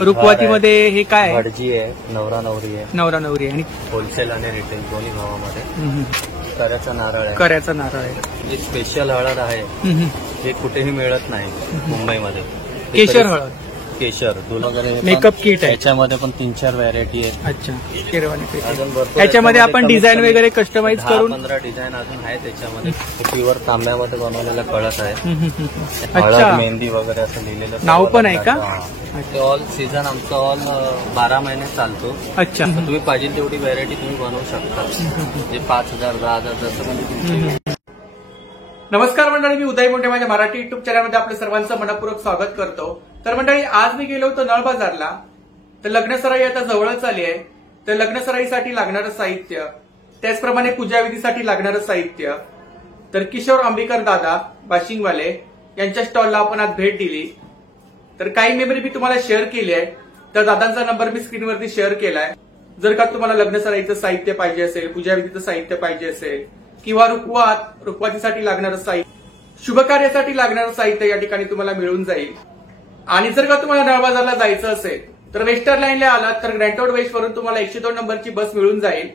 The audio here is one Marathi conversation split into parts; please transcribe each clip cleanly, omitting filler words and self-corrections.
रुखवातीमध्ये हे काय आहे? भटजी आहे, नवरा नवरी आहे, नवरा नवरी आहे आणि होलसेल आणि रिटेल दोन्ही भावामध्ये. कराचा नारळ आहे, कराचा नारळ आहे, ही स्पेशल हळद आहे, हे कुठेही मिळत नाही मुंबईमध्ये. केशर हळद, केशर दूध वगैरे मेकअप किट आहे, त्याच्यामध्ये पण 3-4 व्हरायटी आहेत. अच्छा शेरवानी पेटी. अजून भरपूर त्याच्यामध्ये आपण डिझाईन वगैरे कस्टमाइज करून 15 डिझाईन अजून आहे त्याच्यामध्ये. प्युअर तांब्यामध्ये बनवलेला कळस आहे, अच्छा हळद मेहंदी वगैरे असं लिहिलेलं नाव पण आहे का? ते ऑल सीझन आमचं ऑल 12 महिने चालतो. अच्छा तुम्ही पाहिजे तेवढी व्हरायटी तुम्ही बनवू शकता. जे 5,000 10,000 जसं म्हणजे तुमची. नमस्कार मंडळी, मी उदय मोठे माझ्या मराठी युट्यूब चॅनलमध्ये आपलं सर्वांचं मनपूर्वक स्वागत करतो. तर मंडळी, आज मी गेलो होतो नळ बाजारला. तर लग्नसराई आता जवळच आली आहे. तर लग्नसराईसाठी लागणारं साहित्य, त्याचप्रमाणे पूजाविधीसाठी लागणारं साहित्य, तर किशोर आंबेकर दादा वाशिंगवाले यांच्या स्टॉलला आपण आज भेट दिली. तर काही मेमरी मी तुम्हाला शेअर केली आहे. तर दादांचा नंबर मी स्क्रीनवरती शेअर केलाय. जर का तुम्हाला लग्नसराईचं साहित्य पाहिजे असेल, पूजाविधीचं साहित्य पाहिजे असेल, किंवा रुखवातीसाठी लागणारं साहित्य, शुभकार्यासाठी लागणारं साहित्य या ठिकाणी तुम्हाला मिळून जाईल. आणि जर का तुम्हाला नळबाजारला जायचं असेल तर वेस्टर्न लाईनला आलात तर ग्रँड रोड वेस्ट वरून तुम्हाला 102 नंबरची बस मिळून जाईल.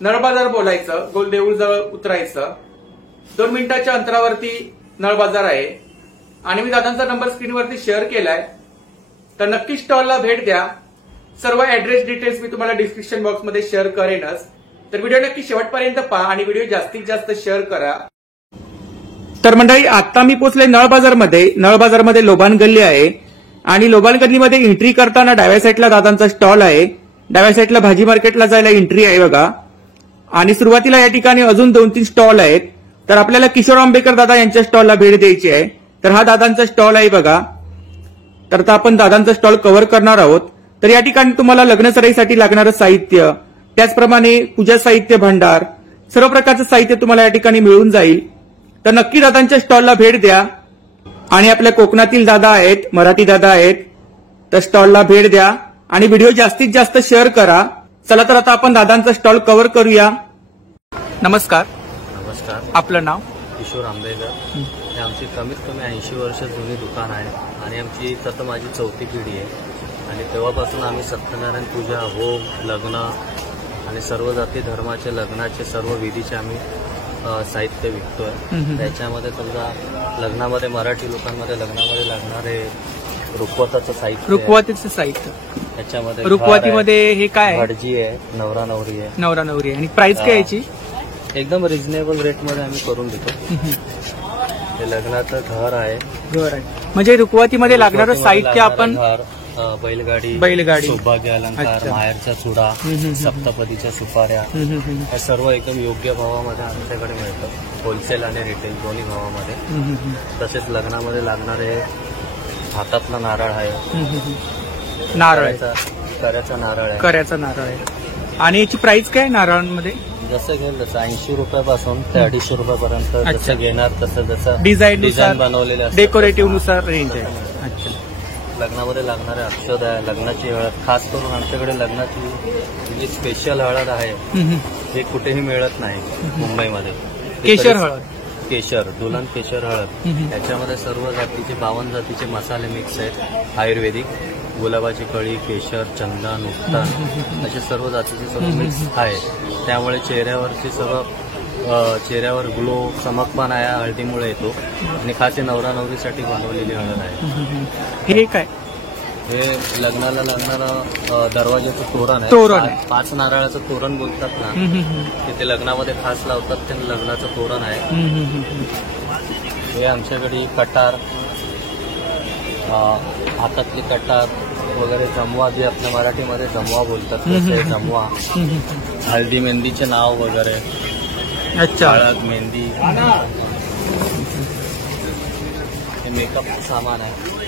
नळबाजार बोलायचं, गोलदेऊळ जवळ उतरायचं, 2 मिनिटाच्या अंतरावरती नळबाजार आहे. आणि मी दादांचा नंबर स्क्रीनवरती शेअर केलाय. तर नक्की स्टॉलला भेट द्या. सर्व ऍड्रेस डिटेल्स मी तुम्हाला डिस्क्रिप्शन बॉक्समध्ये शेअर करेनच. तर व्हिडिओ नक्की शेवटपर्यंत पहा आणि व्हिडिओ जास्तीत जास्त शेअर करा. तर मंडळी, आता मी पोहोचले नळबाजारमध्ये. नळबाजारमध्ये लोबान गल्ली आहे आणि लोबान गल्लीमध्ये एंट्री करताना डाव्या साईडला दादांचा स्टॉल आहे. डाव्या साईडला भाजी मार्केटला जायला एंट्री आहे बघा. आणि सुरुवातीला या ठिकाणी अजून 2-3 स्टॉल आहेत. तर आपल्याला किशोर आंबेकर दादा यांच्या स्टॉलला भेट द्यायची आहे. तर हा दादांचा स्टॉल आहे बघा. तर आता आपण दादांचा स्टॉल कव्हर करणार आहोत. तर या ठिकाणी तुम्हाला लग्नसराईसाठी लागणारं साहित्य, त्याचप्रमाणे पूजा साहित्य भांडार, सर्व प्रकारचं साहित्य तुम्हाला या ठिकाणी मिळून जाईल. तर नक्की दादांच्या स्टॉलला भेट द्या. आणि आपल्या कोकणातील दादा आहेत, मराठी दादा आहेत. तर स्टॉलला भेट द्या आणि व्हिडिओ जास्तीत जास्त शेअर करा. चला तर आता आपण दादांचा स्टॉल कव्हर करूया. नमस्कार. नमस्कार. आपलं नाव? किशोर आंबेकर. हे आमची कमीत कमी 80 वर्ष जुनी दुकान आहे आणि आमची सतत माझी 4थी पिढी आहे. आणि तेव्हापासून आम्ही सत्यनारायण पूजा, होम, लग्न आणि सर्व जाती धर्माचे लग्नाचे सर्व विधीचे आम्ही साहित्य विकतोय. त्याच्यामध्ये समजा लग्नामध्ये, मराठी लोकांमध्ये लग्नामध्ये लागणारे रुखवताचं साहित्य, रुखवातीचं साहित्य, त्याच्यामध्ये रुखवातीमध्ये हे काय आहे? भटजी आहे, नवरा नवरी आहे, नवरा नवरी आहे. आणि प्राइस काय याची? एकदम रिझनेबल रेटमध्ये आम्ही करून देतो. हे लग्नाचं घर आहे. घर आहे म्हणजे रुखवातीमध्ये लागणारं साहित्य आपण बैलगाडी, सौभाग्य अलंकार, माहेरचा चुडा, सप्तपदीच्या सुपाऱ्या, हे सर्व एकदम योग्य भावामध्ये आमच्याकडे मिळतं. होलसेल आणि रिटेल दोन्ही भावामध्ये. तसेच लग्नामध्ये लागणारे हातातला नारळ आहे, कराचा नारळ आहे, कराचा नारळ आहे. आणि याची प्राइस काय नारळांमध्ये? जसं घेईल तसं 80 रुपयापासून ते 250 रुपयापर्यंत जसं घेणार तसं, जसं डिझाईन बनवलेले डेकोरेटिव्ह नुसार रेंज आहे. अच्छा. लग्नामध्ये लागणारे अक्षत आहे, लग्नाची हळद, खास करून आमच्याकडे लग्नाची जी स्पेशल हळद आहे, हे कुठेही मिळत नाही मुंबईमध्ये. केशर हळद, केशर, दुल्हन केशर हळद. त्याच्यामध्ये सर्व जातीचे 52 जातीचे मसाले मिक्स आहेत. आयुर्वेदिक, गुलाबाची कळी, केशर, चंदन, उत्तन, असे सर्व जातीचे सर्व मिक्स आहे. त्यामुळे चेहऱ्यावर ग्लो, चमकपणा या हळदीमुळे येतो. आणि खास हे नवरा नवरीसाठी बनवलेली हळद आहे. हे काय? हे लग्नाला लागणारं दरवाजाचं तोरण आहे. 5 नारळाचं तोरण बोलतात ना, ते लग्नामध्ये खास लावतात. ते लग्नाचं तोरण आहे. हे आमच्याकडे कटार, हातातली कटार वगैरे, जमवा, जे आपल्या मराठीमध्ये जमवा बोलतात तसे जमवा, हळदी मेहंदीचे नाव वगैरे. अच्छा. हळद, मेहंदी, हे मेकअपचं सामान आहे.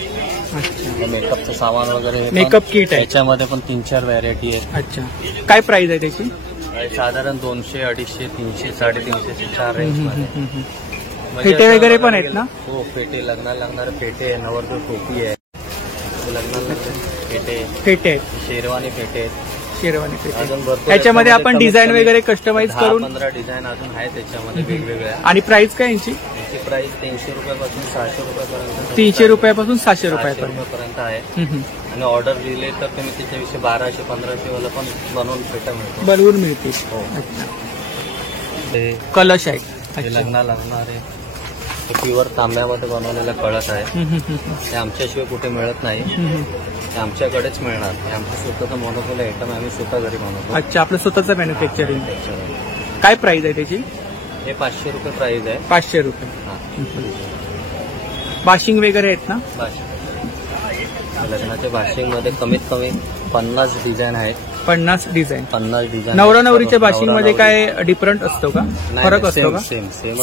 मेकअपचं सामान वगैरे, मेकअप किट आहे. त्याच्यामध्ये पण 3-4 व्हरायटी आहेत. अच्छा. काय प्राइस आहे त्याची? साधारण 200, 250, 300, 350 4 रेंजमध्ये. फेटे वगैरे पण आहेत ना? हो, फेटे, लग्नाला लागणारे फेटे आहे, नवरदेव टोपी आहे, लग्नाला फेटे आहेत, शेरवानी फेटे आहेत, शेरवानी फेटे. त्याच्यामध्ये आपण डिझाईन वगैरे कस्टमाइज करून 15 डिझाईन अजून आहे त्याच्यामध्ये वेगवेगळ्या. आणि प्राइस काय यांची? प्राइस 300 रुपयापासून 600 रुपयापर्यंत, 300 रुपयापासून 600 रुपयापर्यंत आहे. आणि ऑर्डर दिले तर तुम्ही त्याच्याविषयी 1200-1500 वाला पण बनवून पेटा मिळतो. बनवून मिळतील. हो. अच्छा. ते कलश आहेत. ते अच्छा. लग्नाला लागणारे ते प्युअर तांब्यामध्ये बनवलेला कळस आहे. ते आमच्याशिवाय कुठे मिळत नाही. ते आमच्याकडेच मिळणार. हे आमचं स्वतःचं मोनोपोल आयटम आम्ही स्वतः घरी बनवतो. अच्छा, आपलं स्वतःचं मॅन्युफॅक्चरिंग. काय प्राइस आहे त्याची? हे 500 रुपये प्राइस आहे. 500 रुपये. हा. बाशिंग वगैरे आहेत ना? लग्नाच्या बाशिंगमध्ये कमीत कमी 50 डिझाईन आहेत. 50 डिझाईन. 50 डिझाईन. नवरा नवरीच्या बाशिंग मध्ये काय डिफरंट असतो का? फरक असतो का?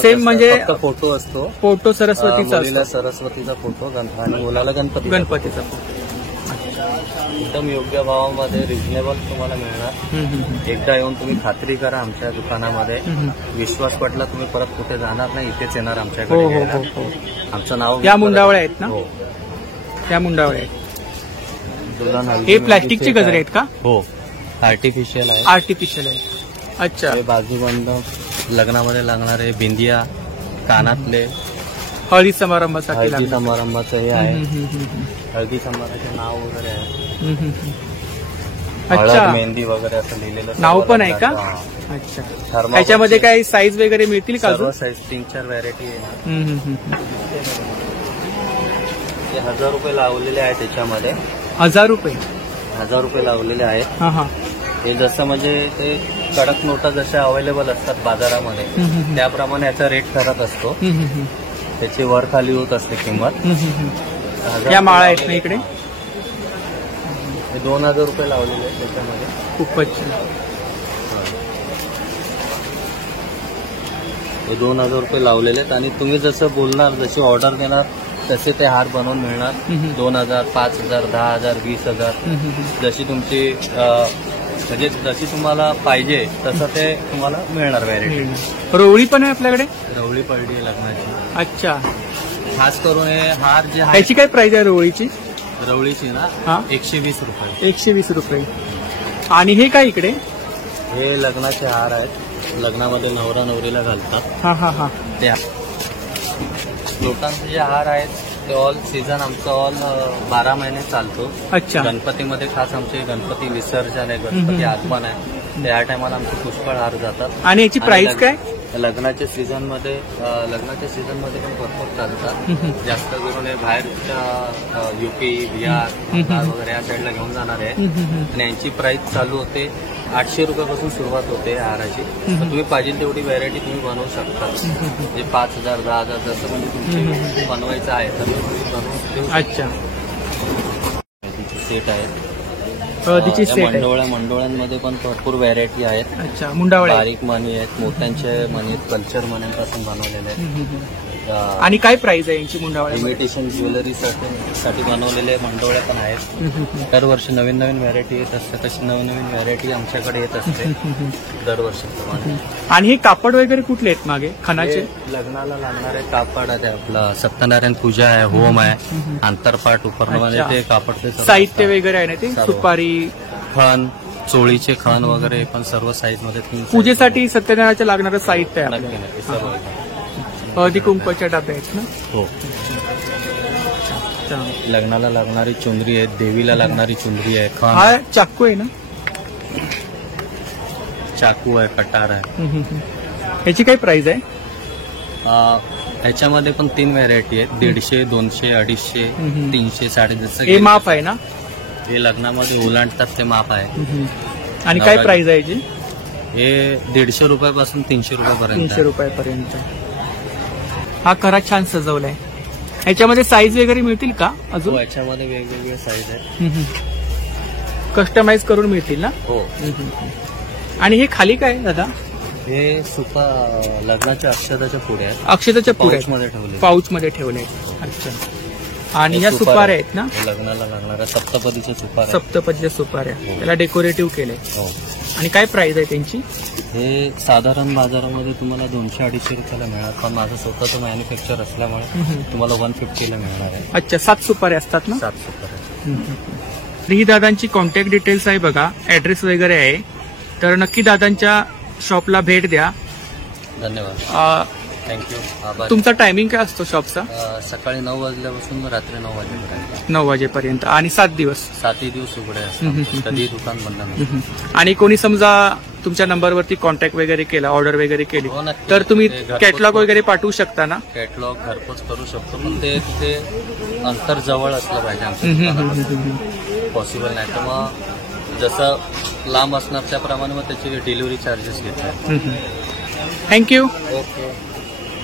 सेम म्हणजे फोटो असतो. फोटो सरस्वतीचा मुलीला असतो. सरस्वतीचा फोटो आणि मुलाला गणपतीचा फोटो. एकदम योग्य भावामध्ये रिझनेबल तुम्हाला मिळणार. एकदा येऊन तुम्ही खात्री करा आमच्या दुकानामध्ये. विश्वास पटला तुम्ही परत कुठे जाणार नाही, इथेच येणार आमच्याकडे. हो. आमचं नाव या मुंडावळ्या आहेत ना? हो, त्या मुंडावळ्या आहेत. हे प्लास्टिकची गजरे आहेत का? हो, आर्टिफिशियल आहे. आर्टिफिशियल आहे. अच्छा. हे बाजूबंद लग्नामध्ये लागणारे बिंदिया, कानातले, हळदी समारंभासाठी हळदी लागणार. समारंभाचं हे आहे. हळदी समारंभाचे नाव वगैरे आहे. अच्छा, हळद, मेहंदी वगैरे असं लिहिलेलं नाव पण आहे का? हा. अच्छा. थर्माकोलचे त्याच्यामध्ये काही साईज वगैरे मिळतील का? सर्व साईज 3-4 व्हरायटी आहे. ते 1000 रुपये लावलेले आहेत. त्याच्यामध्ये 1000 रुपये. 1000 रुपये लावलेले आहेत. हा. हे जसं म्हणजे ते कडक नोटा जशा अवेलेबल असतात बाजारामध्ये त्याप्रमाणे याचा रेट ठरत असतो. त्याची वर खाली होत असते किंमत. या माळा आहेत ना इकडे? हे 2000 रुपये लावलेले आहेत त्याच्यामध्ये. खूपच. हे 2000 रुपये लावलेले आहेत आणि तुम्ही जसं बोलणार, जशी ऑर्डर देणार तसे ते हार बनवून मिळणार. 2000, 5000, 10000, 20000 जशी तुमची म्हणजे जशी तुम्हाला पाहिजे तसं ते तुम्हाला मिळणार व्हॅरायटी. रोवळी पण आहे आपल्याकडे? रवळी पडली आहे लग्नाची. अच्छा. खास करून हे हार जे आहे त्याची काय प्राइस आहे रोवळीची? रवळीची ना हा. 120 रुपये. 120 रुपये. आणि हे काय इकडे? हे लग्नाचे हार आहेत. लग्नामध्ये नवरा नवरीला घालतात. हा. ते लोटांचे जे हार आहेत ते ऑल सीझन आमचं ऑल 12 महिने चालतो. अच्छा. गणपतीमध्ये खास आमचे गणपती विसर्जन आहे, गणपती आगमन आहे, त्या टायमाला आमचे पुष्कळ हार जातात. आणि याची प्राइस काय? लग्नाच्या सीझनमध्ये पण भरपूर चालतात. जास्त करून हे बाहेरच्या युपी, बिहार वगैरे या साईडला घेऊन जाणार आहे. आणि यांची प्राइस चालू होते 800 रुपयापासून सुरुवात होते हाराची. तुम्ही पाहिजे तेवढी व्हरायटी तुम्ही बनवू शकता. म्हणजे 5000, 10000 जसं म्हणजे तुमची बनवायचं आहे तर तुम्ही बनवून देऊ शकता. अच्छा. सेट आहे. हळदीची सेट आहे. मंडोळ्यांमध्ये पण भरपूर व्हरायटी आहेत. अच्छा. मुंडावळ्या बारीक मणी आहेत, मोत्यांचे मणी, कल्चर मण्यांपासून बनवलेले आहेत. आणि काय प्राइस आहे यांची मुंडावळ्या? इमिटेशन ज्वेलरी साठी बनवलेले मंडोळ्या पण आहेत. दरवर्षी नवीन नवीन व्हरायटी येत असते. तशी नवीन व्हरायटी आमच्याकडे येत असते दरवर्षीप्रमाणे. आणि हे कापड वगैरे कुठले आहेत मागे खणाचे? लग्नाला लागणारे कापड आहे. आपलं सत्यनारायण पूजा आहे, होम आहे, आंतरपाठ उपरमध्ये ते कापड साहित्य वगैरे आहे ना ते? सुपारी, खण, चोळीचे खण वगैरे पण सर्व साईज मध्ये. पूजेसाठी सत्यनारायणाचे लागणारं साहित्य आहे. नक्की सर्व. हळदी कुंकवाच्या डब्या आहेत ना? हो. लग्नाला लागणारी चुंदरी आहे, देवीला लागणारी चुंदरी आहे. हा चाकू आहे ना? चाकू आहे, कटार आहे. याची काय प्राइस आहे? ह्याच्यामध्ये पण 3 व्हरायटी आहेत. 150, 200, 250, 300, 350. हे माप आहे ना? हे लग्नामध्ये ओलांडतात ते माप आहे. आणि काय प्राइस आहे याची? हे 150 रुपयापासून 300 रुपयापर्यंत. 300 रुपयापर्यंत. हा करा छान सजवलाय. ह्याच्यामध्ये साईज वगैरे मिळतील का अजून? याच्यामध्ये वेगवेगळे साईज आहेत. कस्टमाइज करून मिळतील ना? हो. आणि हे खाली काय दादा? हे सुपा लग्नाच्या अक्षताच्या पुढे आहेत. अक्षताच्या पुढे मध्ये ठेवले. पाऊच मध्ये ठेवले. अच्छा. आणि ह्या सुपाऱ्या आहेत ना? लग्नाला लागणाऱ्या सप्तपदीच्या सुपाऱ्या. सप्तपदीच्या सुपाऱ्या. त्याला डेकोरेटिव्ह केले. हो. आणि काय प्राइस आहे त्यांची? हे साधारण बाजारामध्ये तुम्हाला 200-250 रुपयाला मिळणार. पण माझं स्वतःचं मॅन्युफॅक्चर असल्यामुळे तुम्हाला 150ला मिळणार आहे. अच्छा. 7 सुपाऱ्या असतात ना? 7 सुपाऱ्या. ही दादांची कॉन्टॅक्ट डिटेल्स आहे बघा, ऍड्रेस वगैरे आहे. तर नक्की दादांच्या शॉपला भेट द्या. धन्यवाद. थँक्यू. आभार. तुमचा टायमिंग काय असतो शॉपचा? सकाळी 9 वाजल्यापासून रात्री 9 वाजेपर्यंत 9 वाजेपर्यंत आणि 7 दिवस. 7ही दिवस उघडे असतात. कधीही दुकान बंद नसतं. आणि कोणी समजा तुमच्या नंबरवरती कॉन्टॅक्ट वगैरे केला, ऑर्डर वगैरे केली, हो, नक्की. तर तुम्ही ते घरपोच कॅटलॉग वगैरे पाठवू शकता ना? कॅटलॉग घरपोच करू शकतो, पण ते अंतर जवळ असलं पाहिजे आमच्या दुकानापासून. पॉसिबल नाही तर मग जसं लांब असणार त्याप्रमाणे मग त्याचे डिलिव्हरी चार्जेस घेतात. थँक्यू. ओके.